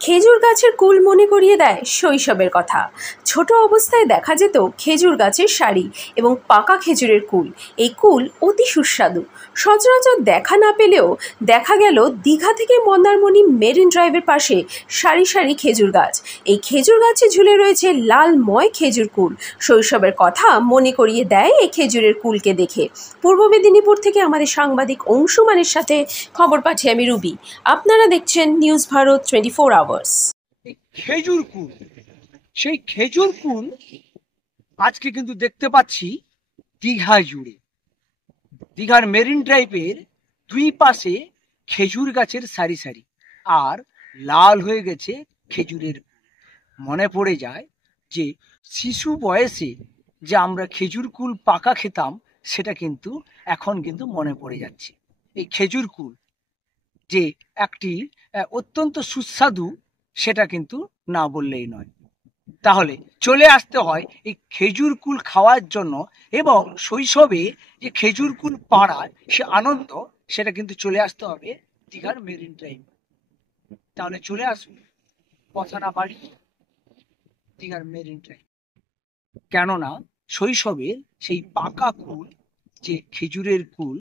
খেজুর গাছের কুল মনে করিয়ে দেয় শৈশবের কথা। ছোট অবস্থায় দেখা যেত খেজুর গাছের সারি এবং পাকা খেজুরের কুল। এই কুল অতি সুস্বাদু। সচরাচর দেখা না পেলেও দেখা গেল দীঘা থেকে মন্দারমণি মেরিন ড্রাইভের পাশে সারি সারি খেজুর গাছ। এই খেজুর গাছে ঝুলে রয়েছে লালময় খেজুর কুল। শৈশবের কথা মনে করিয়ে দেয় এই খেজুরের কুলকে দেখে। পূর্ব মেদিনীপুর থেকে আমাদের সাংবাদিক অংশুমানের সাথে খবর পাঠিয়ে আমি রুবি। আপনারা দেখছেন নিউজ ভারত 24 আওয়ার্স। খেজুর কুল, সেই খেজুর কুল আজকে কিন্তু দেখতে পাচ্ছি দীঘা জুড়ে। দীঘার মেরিন ড্রাইভের দুই পাশে খেজুর গাছের সারি সারি, আর লাল হয়ে গেছে খেজুরের কুল। মনে পড়ে যায় যে শিশু বয়সে যে আমরা খেজুর কুল পাকা খেতাম, সেটা কিন্তু এখন কিন্তু মনে পড়ে যাচ্ছে। এই খেজুর কুল যে একটি অত্যন্ত সুস্বাদু, সেটা কিন্তু না বললেই নয়। তাহলে চলে আসতে হয় এই খেজুর কুল খাওয়ার জন্য, এবং শৈশবে যে খেজুর কুল পাড়ার সে আনন্দ, সেটা কিন্তু চলে আসতে হবে দীঘার মেরিন ড্রাইভ। তাহলে চলে আসুন কথা না বাড়ি দীঘার মেরিন ড্রাইভ। কেননা শৈশবের সেই পাকা কুল, যে খেজুরের কুল,